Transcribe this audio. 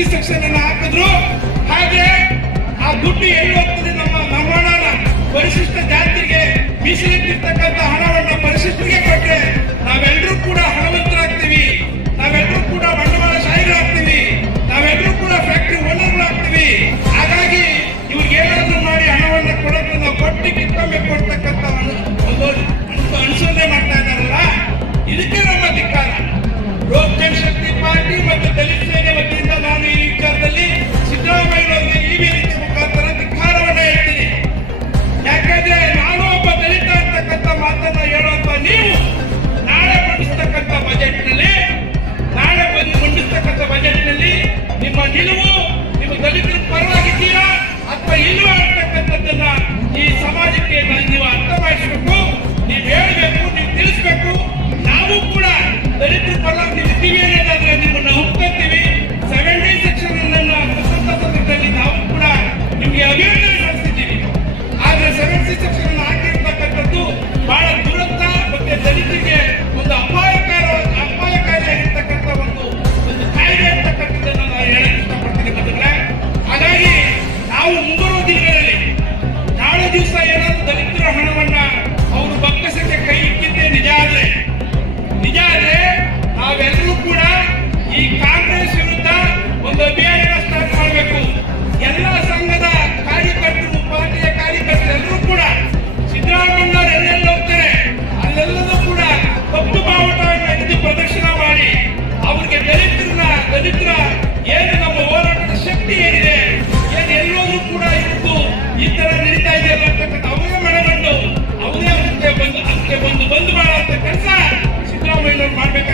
C section ಅನ್ನು ಹಾಕಿದ್ರು. ಹಾಗೆ ಆ ದುಡ್ಡು ಎಲ್ಲಿ ಮಾಡಬೇಕು